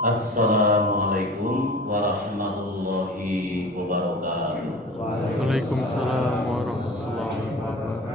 Assalamualaikum warahmatullahi wabarakatuh. Waalaikumsalam warahmatullahi wabarakatuh.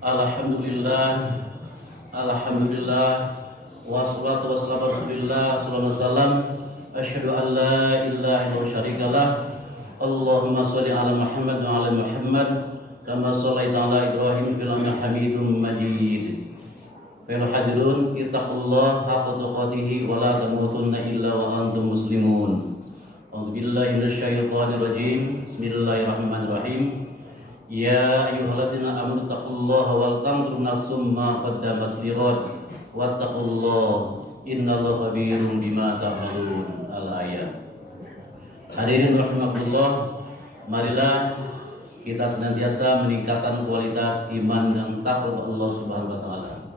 Alhamdulillah, Alhamdulillah, wassalatu wassalamu ala Rasulillah sallallahu alaihi wasallam. Asyhadu an la ilaha illallah syarikalah. Allahumma shalli ala Muhammad wa ala Muhammad kama shallaita ala Ibrahim fil alamin Hamidum Majid. Fil hadirun ittaqullah haqqa tuqatih wa la tamutunna illa wa antum muslimun. A'udzu billahi minasyaitonir rajim. Bismillahirrahmanirrahim. Ya ayyuhalladzina amanu taqullaha wal tanzur nafsum ma qaddamat lighad wattaqullaha innallaha khabirum bima ta'malun. Al-ayat. Hadirin rahimakumullah, marilah kita senantiasa meningkatkan kualitas iman dan takwa Allah Subhanahu wa taala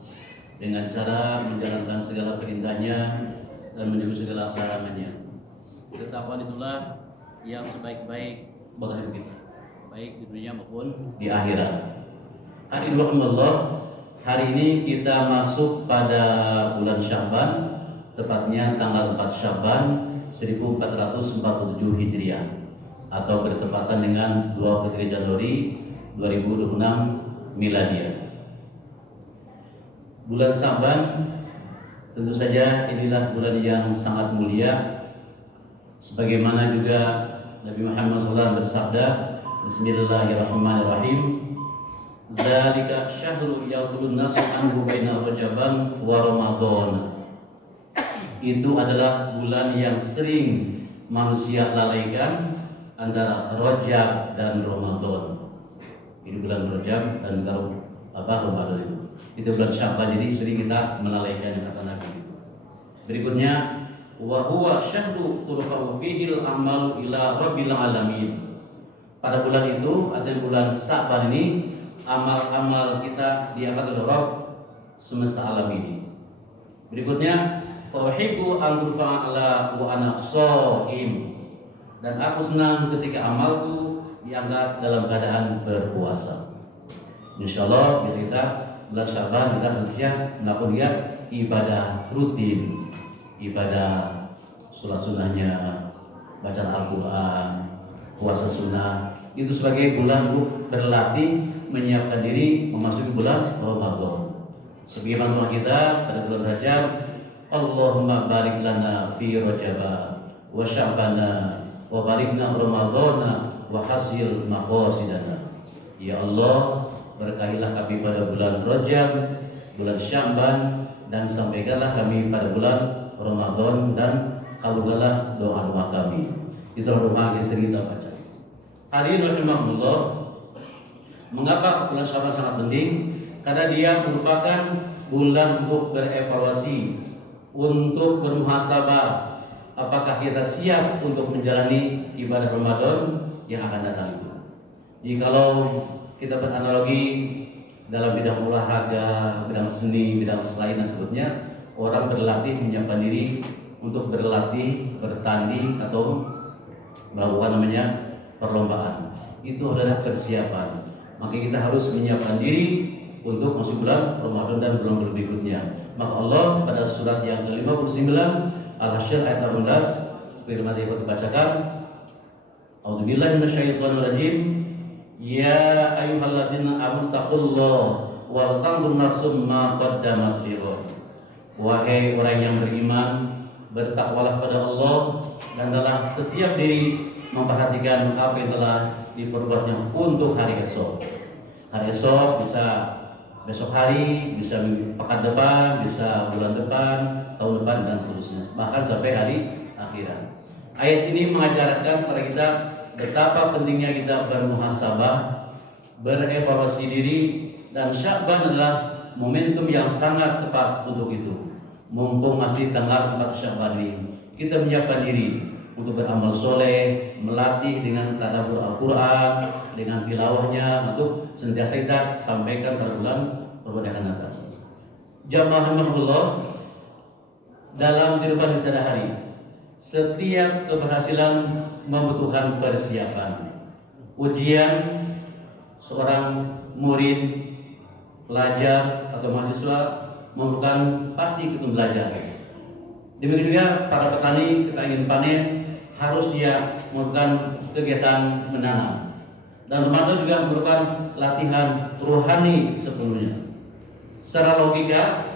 dengan cara menjalankan segala perintahnya dan menjauhi segala larangannya. Ketakwaan itulah yang sebaik-baik bagi hidup kita, baik di dunia maupun di akhirat. Hadirin rahimakumullah, hari ini kita masuk pada bulan Sya'ban, tepatnya tanggal 4 Sya'ban 1447 Hijriah atau bertepatan dengan 23 Januari 2026 Miladiah. Bulan Sya'ban tentu saja inilah bulan yang sangat mulia, sebagaimana juga Nabi Muhammad SAW bersabda, Bismillahirrahmanirrahim. Dzalika syahrul yaqulun nasu anhu baina Rajaban wa Ramadan. Itu adalah bulan yang sering manusia lalaikan antara Rajab dan Ramadan. Ini bulan Rajab dan Ramadan itu. Itu bulan Sya'ban, jadi sering kita melalaikan kata Nabi. Berikutnya, wa huwa syahru turfa'u fihi al-a'malu ila rabbil alamin. Pada bulan itu, artinya bulan Sya'ban ini, amal-amal kita diangkat oleh Rabb semesta alam ini. Berikutnya, fa uhibbu an turfa'a wa ana shaim. Dan aku senang ketika amalku diangkat dalam keadaan berpuasa. Insyaallah kita bulan Sya'ban kita senantiasa melakukan ibadah rutin, ibadah sholat sunnahnya, bacaan Al-Quran, puasa sunnah. Itu sebagai bulan untuk berlatih menyiapkan diri memasuki bulan Ramadan. Sebagaimana doa kita pada bulan Rajab, Allahumma barik lana fi Rajab wa Sya'bana wa barikna Ramadana wa hasil maqasidana. Ya Allah, berkahilah kami pada bulan Rajab, bulan Sya'ban, dan sampaikanlah kami pada bulan Ramadan, dan kabulkanlah doa-doa kami. Itulah doa yang sering kita baca. Hadirin rahimakumullah, mengapa bulan Sya'ban sangat penting? Karena dia merupakan bulan untuk berevaluasi, untuk bermuhasabah, apakah kita siap untuk menjalani ibadah Ramadan yang akan datang itu. Jadi kalau kita beranalogi dalam bidang olahraga, bidang seni, bidang selain dan sebagainya, orang berlatih menyiapkan diri untuk berlatih, bertanding atau melakukan perlombaan. Itu adalah persiapan. Maka kita harus menyiapkan diri untuk masuk bulan Ramadan dan bulan berikutnya. Maka Allah pada surat yang ke-59 Al-Hasyr ayat 18 firman yang dibacakan, A'udzubillahi minasyaitonir rajim. Ya ayyuhalladzina amanu taqullaha wal tanzur nafsum ma qaddamat lighad. Wahai orang yang beriman, bertakwalah pada Allah dan adalah setiap diri memperhatikan apa yang telah diperbuatnya untuk hari esok. Hari esok bisa besok hari, bisa pekan depan, bisa bulan depan, tahun depan, dan seterusnya, bahkan sampai hari akhirat. Ayat ini mengajarkan kepada kita betapa pentingnya kita bermuhasabah, berevaluasi diri, dan Sya'ban adalah momentum yang sangat tepat untuk itu. Mumpung masih tanggal 4 Sya'ban ini, kita menyiapkan diri untuk beramal soleh, melatih dengan tadabbur Al-Quran, dengan tilawahnya, untuk senantiasa kita sampaikan pada bulan Ramadan yang akan datang. Jamaah rahimahullah, dalam kehidupan sehari-hari, setiap keberhasilan membutuhkan persiapan. Ujian seorang murid, pelajar atau mahasiswa membutuhkan pasti ikut belajar. Demikian juga para petani ketika ingin panen harus dia melakukan kegiatan menanam. Dan Ramadan juga merupakan latihan rohani sepenuhnya. Secara logika,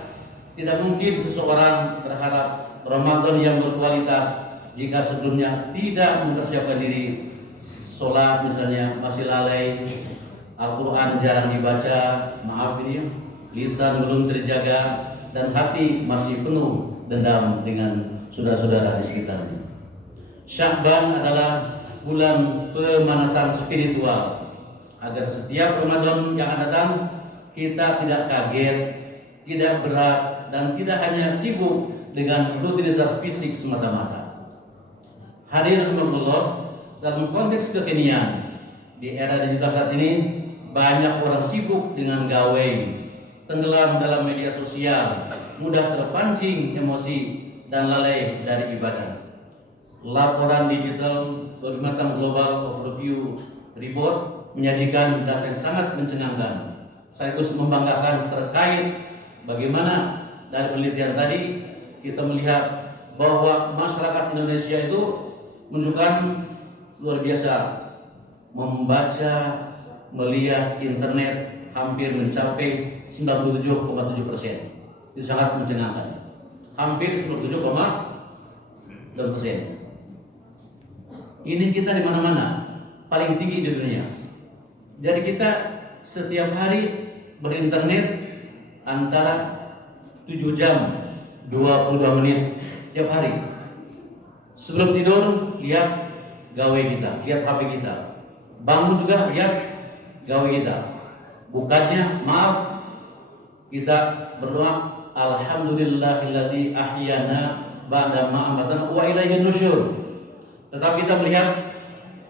tidak mungkin seseorang berharap Ramadan yang berkualitas jika sebelumnya tidak mempersiapkan diri. Sholat misalnya masih lalai, Al-Quran jarang dibaca, maaf ini, lisan belum terjaga, dan hati masih penuh dendam dengan saudara-saudara di sekitarnya. Sya'ban adalah bulan pemanasan spiritual agar setiap Ramadan yang akan datang kita tidak kaget, tidak berat, dan tidak hanya sibuk dengan rutinitas fisik semata-mata. Hadirin rahimakumullah, dalam konteks kekinian di era digital saat ini, banyak orang sibuk dengan gawe, tenggelam dalam media sosial, mudah terpancing emosi, dan lalai dari ibadah. Laporan digital Bintang Global Overview Report menyajikan data yang sangat mencengangkan, sekaligus membanggakan terkait bagaimana dari penelitian tadi kita melihat bahwa masyarakat Indonesia itu menunjukkan luar biasa membaca, melihat internet hampir mencapai 97,7%. Itu sangat mencengangkan. Hampir 97,2%. Ini kita di mana-mana paling tinggi di dunia. Jadi kita setiap hari berinternet antara 7 jam 22 menit tiap hari. Sebelum tidur lihat gawe kita, lihat HP kita. Bangun juga lihat gawe kita. Bukannya maaf, kita berdoa alhamdulillahilladzi ahyana ba'da ma amatana wa ilaihin nusyur. Tetapi kita melihat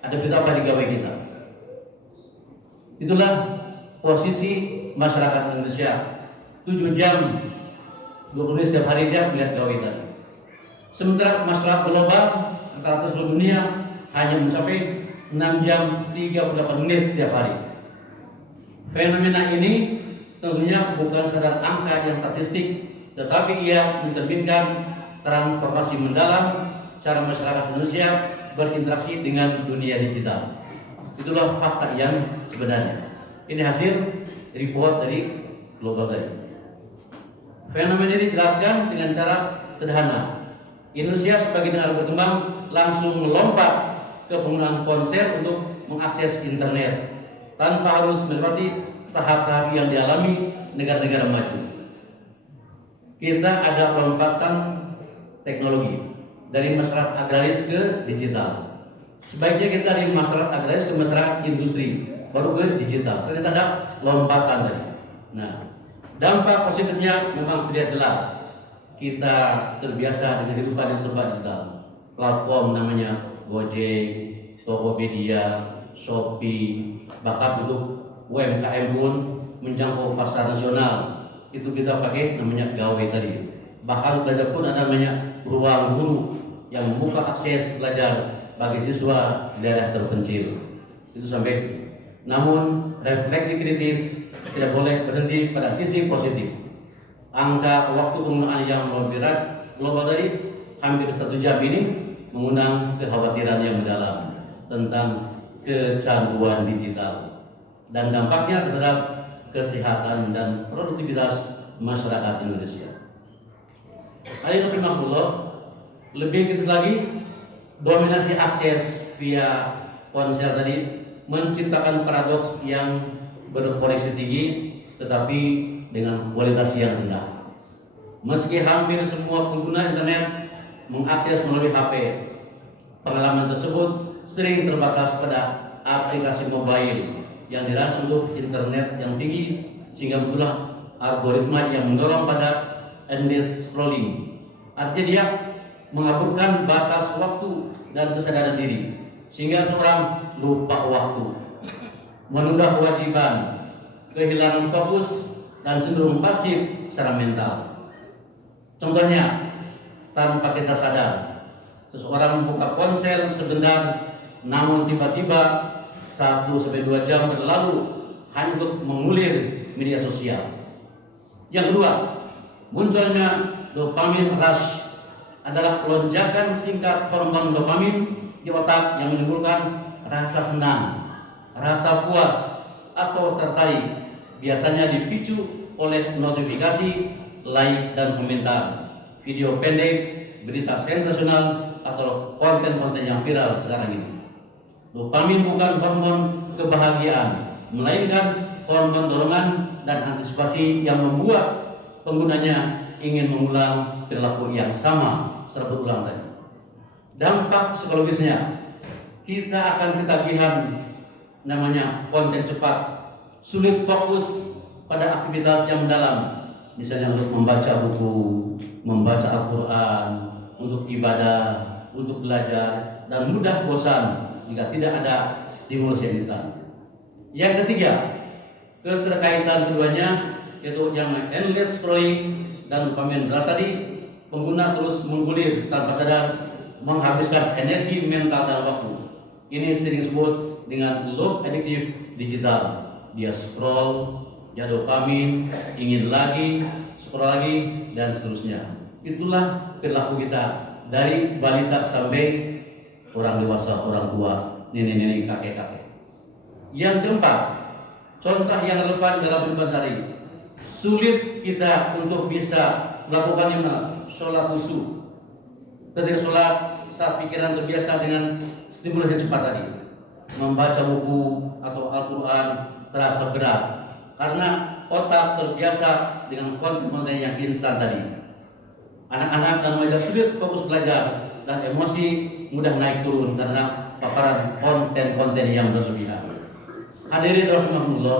ada berita apa di gawe kita. Itulah posisi masyarakat Indonesia. 7 jam 20 menit setiap hari dia melihat gawe tadi. Sementara masyarakat global rata-rata seluruh dunia hanya mencapai 6 jam 38 menit setiap hari. Fenomena ini tentunya bukan sekadar angka yang statistik, tetapi ia mencerminkan transformasi mendalam cara masyarakat Indonesia berinteraksi dengan dunia digital. Itulah fakta yang sebenarnya. Ini hasil report dari global tadi. Fenomena ini dijelaskan dengan cara sederhana. Indonesia sebagai negara berkembang langsung melompat ke penggunaan ponsel untuk mengakses internet tanpa harus melewati tahap-tahap yang dialami negara-negara maju. Kita ada lompatan teknologi dari masyarakat agraris ke digital. Sebaiknya kita dari masyarakat agraris ke masyarakat industri, baru ke digital. Ternyata ada lompatan tadi. Nah, dampak positifnya memang tidak jelas. Kita terbiasa dengan kehidupan yang serba digital. Platform namanya Gojek, Tokopedia, Shopee, bahkan untuk UMKM pun menjangkau pasar nasional. Itu kita pakai namanya gawe tadi. Bahkan belajar pun ada namanya ruang guru yang membuka akses belajar bagi siswa di daerah terpencil. Itu sampai. Namun refleksi kritis tidak boleh berhenti pada sisi positif. Angka waktu penggunaan yang moderat global tadi hampir 1 jam ini mengundang kekhawatiran yang mendalam tentang kecanduan digital dan dampaknya terhadap kesehatan dan produktivitas masyarakat Indonesia. Hadirin rahimakumullah, lebih kritis lagi, dominasi akses via ponsel tadi menciptakan paradoks yang berkoneksi tinggi tetapi dengan kualitas yang rendah. Meski hampir semua pengguna internet mengakses melalui HP, pengalaman tersebut sering terbatas pada aplikasi mobile yang dirancang untuk internet yang tinggi, sehingga muncullah algoritma yang mendorong pada endless scrolling. Artinya dia mengaburkan batas waktu dan kesadaran diri, sehingga seorang lupa waktu, menunda kewajiban, kehilangan fokus, dan cenderung pasif secara mental. Contohnya, tanpa kita sadar, seseorang membuka ponsel sebentar, namun tiba-tiba 1-2 jam berlalu hanya untuk mengulir media sosial. Yang kedua, munculnya dopamin rush adalah lonjakan singkat hormon dopamin di otak yang menimbulkan rasa senang, rasa puas, atau tertarik. Biasanya dipicu oleh notifikasi, like dan komentar, video pendek, berita sensasional, atau konten-konten yang viral sekarang ini. Dopamin bukan hormon kebahagiaan, melainkan hormon dorongan dan antisipasi yang membuat penggunanya ingin mengulang perilaku yang sama secara berulang tadi. Dampak psikologisnya, kita akan ketagihan namanya konten cepat, sulit fokus pada aktivitas yang mendalam, misalnya untuk membaca buku, membaca Al-Quran, untuk ibadah, untuk belajar, dan mudah bosan jika tidak ada stimulus yang instan. Yang ketiga, keterkaitan keduanya yaitu yang endless scrolling dan dopamin tadi, pengguna terus menggulir tanpa sadar, menghabiskan energi mental dan waktu. Ini sering disebut dengan loop adiktif digital. Dia scroll, dia dopamin, ingin lagi, scroll lagi, dan seterusnya. Itulah perilaku kita dari balita sampai orang dewasa, orang tua, nenek-nenek, kakek-kakek. Yang keempat, contoh yang relevan dalam kehidupan sehari. Sulit kita untuk bisa melakukan sholat khusyuk. Ketika sholat, saat pikiran terbiasa dengan stimulus yang cepat tadi, membaca buku, atau Al-Quran terasa berat karena otak terbiasa dengan konten yang instan tadi. Anak-anak dan remaja sulit fokus belajar dan emosi mudah naik turun karena paparan konten-konten yang berlebihan. Hadirin rahimahullah,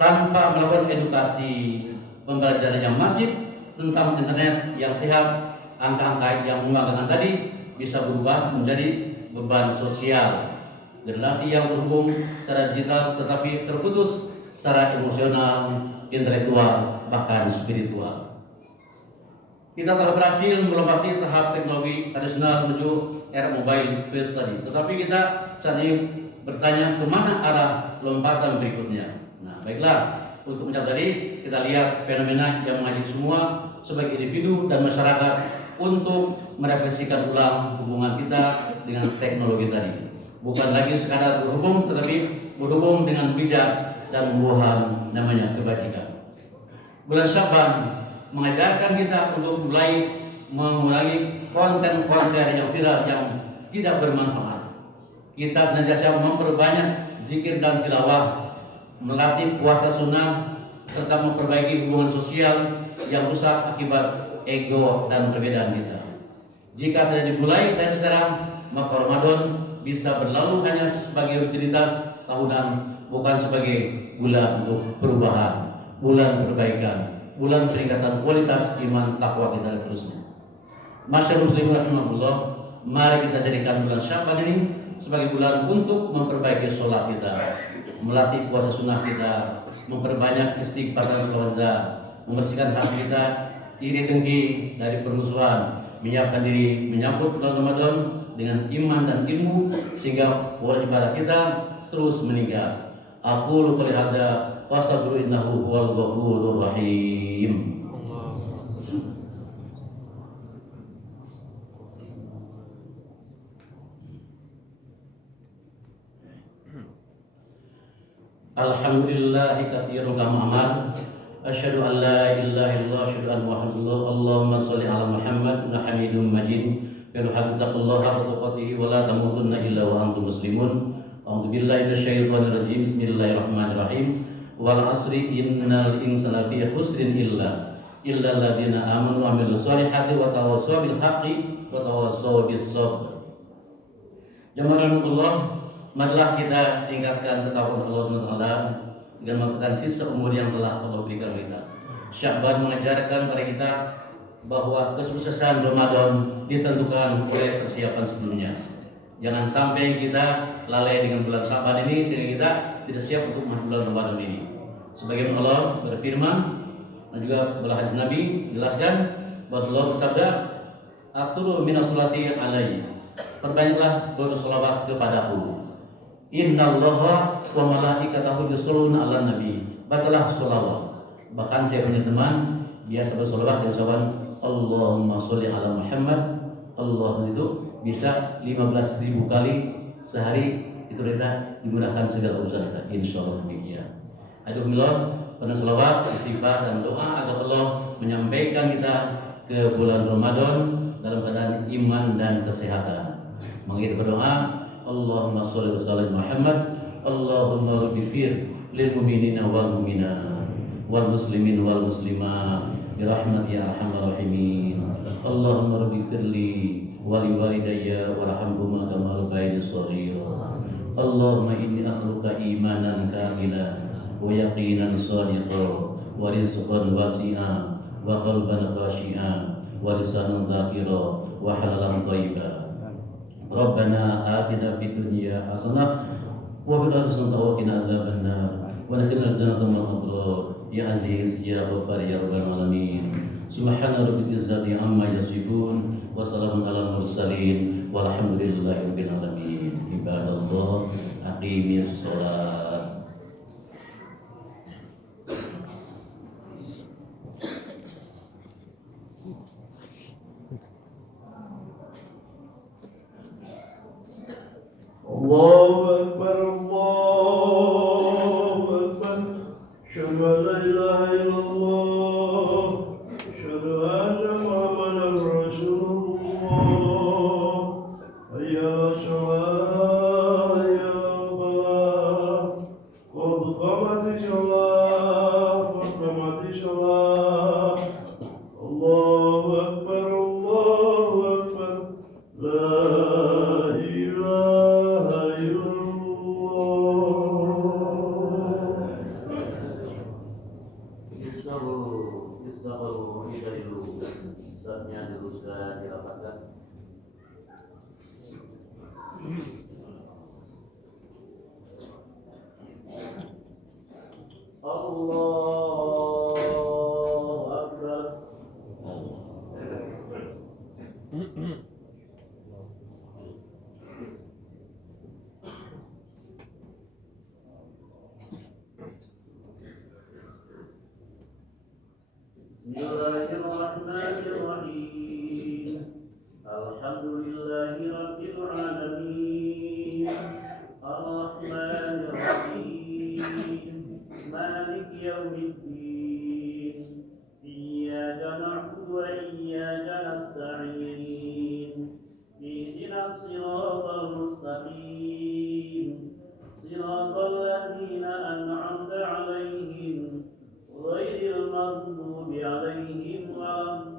tanpa melakukan edukasi pembelajaran yang masif tentang internet yang sehat, angka-angka yang mengagumkan tadi bisa berubah menjadi beban sosial. Generasi yang terhubung secara digital tetapi terputus secara emosional, intelektual, bahkan spiritual. Kita telah berhasil melewati tahap teknologi tradisional menuju era mobile first tadi. Tetapi kita saat ini bertanya kemana arah lompatan berikutnya. Nah, baiklah, untuk mencapai tadi kita lihat fenomena yang mengajak semua sebagai individu dan masyarakat untuk merefleksikan ulang hubungan kita dengan teknologi tadi. Bukan lagi sekadar berhubung, tetapi berhubung dengan bijak dan membuahkan namanya kebajikan. Bulan Syaban mengajarkan kita untuk mulai mengurangi konten-konten yang viral yang tidak bermanfaat. Kita senantiasa memperbanyak zikir dan tilawah, melatih puasa sunnah, serta memperbaiki hubungan sosial yang rusak akibat ego dan perbedaan kita. Jika tidak dimulai dari sekarang, maka Ramadan bisa berlalu hanya sebagai rutinitas tahunan, bukan sebagai bulan untuk perubahan, bulan perbaikan, bulan peningkatan kualitas iman takwa kita dan seterusnya. Masyaallah muslimin rahimahullah, mari kita jadikan bulan Syaban ini sebagai bulan untuk memperbaiki sholat kita, melatih puasa sunnah kita, memperbanyak istighfar dan istighfar, membersihkan hati kita iri dengki dari permusuhan, menyiapkan diri menyambut bulan Ramadan dengan iman dan ilmu sehingga pola ibadah kita terus meningkat. Aku qouli hadza wa astaghfiru innahu huwal ghafurur rahim. Alhamdulillahi katsiran kama amal. Asyhadu an la ilaha illallah asyhadu anna muhammadar Allahumma shalli ala Muhammad wa hamidum majid. Billahi haqqa tuqatih wa la tamutunna illa wa antum muslimun. A'udzu billahi minasyaitonir rajim. Bismillahirrahmanirrahim. Wal 'asri innal insana lafi khusrin illa alladziina aamanu wa 'amilus shalihati wa tawassaw bil haqqi wa tawassaw bis sabr. Jamaah Allah, marilah kita tingkatkan ketakwaan Allah SWT dengan melakukan sisa umur yang telah Allah berikan kita. Sya'ban mengajarkan kepada kita bahwa kesuksesan Ramadan ditentukan oleh persiapan sebelumnya. Jangan sampai kita lalai dengan bulan Sya'ban ini sehingga kita tidak siap untuk masuk bulan Ramadan ini. Sebagaimana Allah berfirman dan juga dalam hadis Nabi jelaskan bahwa Allah bersabda, "Akturu minas sholati alaihi." Perbanyaklah bersolawat kepadaku. Innallaha wa malaikatahu yusholluna 'alan nabi. Bacalah sholawat. Bahkan saya punya teman biasa bersolawat dengan ucapan Allahumma sholli ala Muhammad. Allah itu bisa 15.000 kali sehari. Itu kita dimudahkan segala urusan kita, insyaallah demikian. Alhamdulillah, pada sholawat, istighfar dan doa agar Allah menyampaikan kita ke bulan Ramadan dalam keadaan iman dan kesehatan. Maka kita berdoa, Allahumma sholli wa sallim Muhammad. Allahumma ighfir lil mu'minina wal mu'minat wal muslimin wal muslimat bi rahmatika ya arhamar rahimin. Allahumma ighfirli wa li walidayya warhamhuma kama rabbayani shaghira. Allahumma inni as'aluka imanan kamilan wa yaqinan shadiqan wa rizqan wasi'an wa qalban khashi'an wa lisanan dzakira wa halalan thayyiban. Rabbana atina fid dunya hasanah wa fil akhirati hasanah wa qina adzabannar wa adkhilna jannata ma'al abrar ya aziz ya ghafar ya rabbal alamin. Subhana rabbika izzati amma yasifun wa salamun alal mursalin walhamdulillahi rabbil alamin. Ibadallah aqimis shalat. Allahu Akbar, Allahu Akbar. Asyhadu an la ilaha illallah, asyhadu anna Muhammadar Rasulullah. Hayya 'alas shalah, hayya 'alal falah. ilaha illallah. Istaghfiru kita dulu. Saatnya dulu sudah dirapatkan. Allahu Akbar. Bismillahirrahmanirrahim. Alhamdulillahi rabbil alamin. Ar-Rahmanir Rahim. Maliki yaumiddin. Iyyaka na'budu wa iyyaka nasta'in. Ihdinas siratal mustaqim. Siratal ladzina an'amta 'alaihim ghairil maghdubi 'alaihim waladdallin.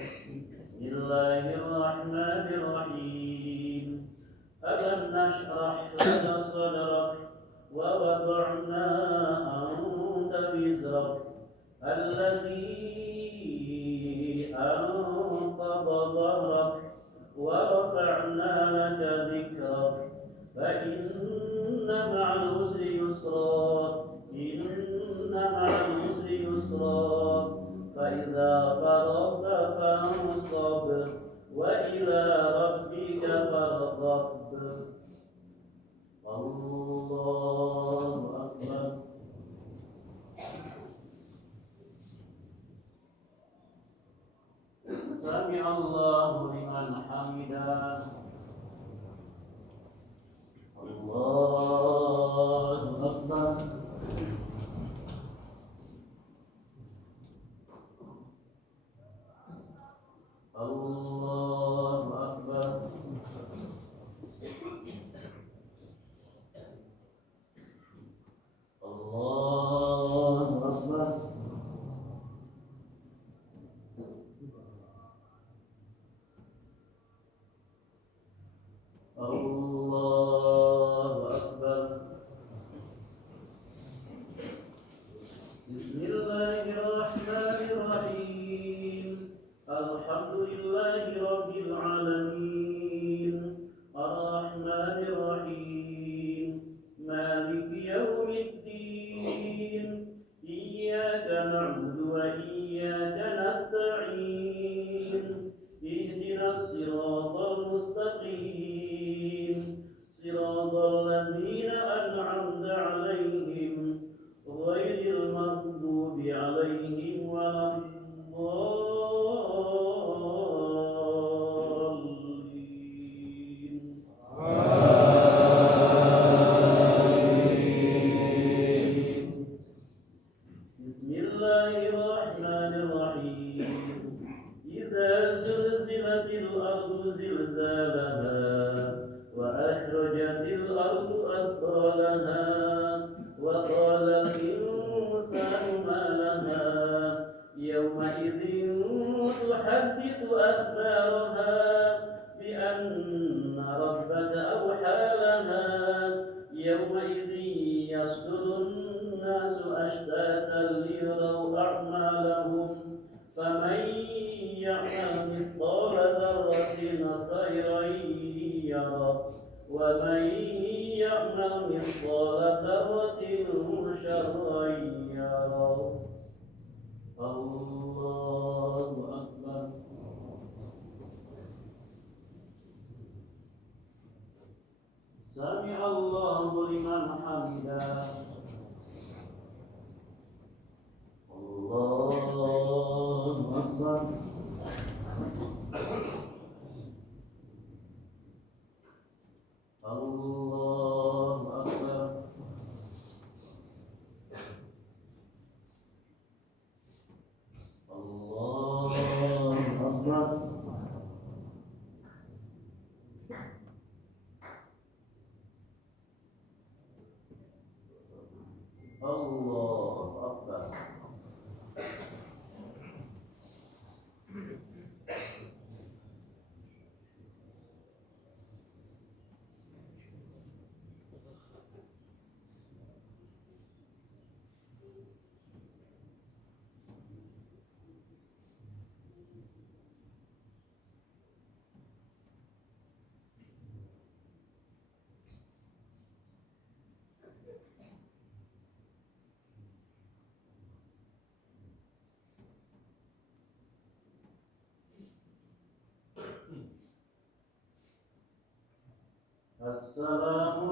Bismillahirrahmanirrahim. Alam nashrah laka sadrak wa wada'na anka wizrak alladhi anqadha dhahrak wa rafa'na laka dhikrak fa inna ma'al usri yusra inna ma'al usri yusra fa idza faragta fansab wa ila rabbika farghab. Allahu Akbar. Sami Allahu liman hamidah. Allahu Akbar. Allahu Akbar. Allahu Akbar. Allahu Akbar. Bismillahirrahmanirrahim. Alhamdulillahi rabbil alamin. Ar-Rahmanir Rahim. Maliki yaumiddin. Iyyaka na'budu wa iyyaka nasta'in. Ihdinas siratal mustaqim. Siratal ladzina an'amta 'alaihim ghairil maghdubi 'alaihim waladdallin. Bismillahirrahmanirrahim. Idza zulzilatil ardu zilzalaha wa akhrajatil ardu athqalaha wa qala al-insanu ma laha yawma idzin tuhaddithu akhbaraha bi anna rabbaka awha laha yawma idzin yasdurun nasu ashtatan liyuraw a'malahum faman ya'mal mithqala dharratin khairan yarah wa man ya'mal mithqala dharratin sharran yarah. Allahu Akbar. Sami Allahu liman hamidah. Allahu Akbar. Allahu Akbar. Allahu Akbar. Allahu Akbar. Assalamu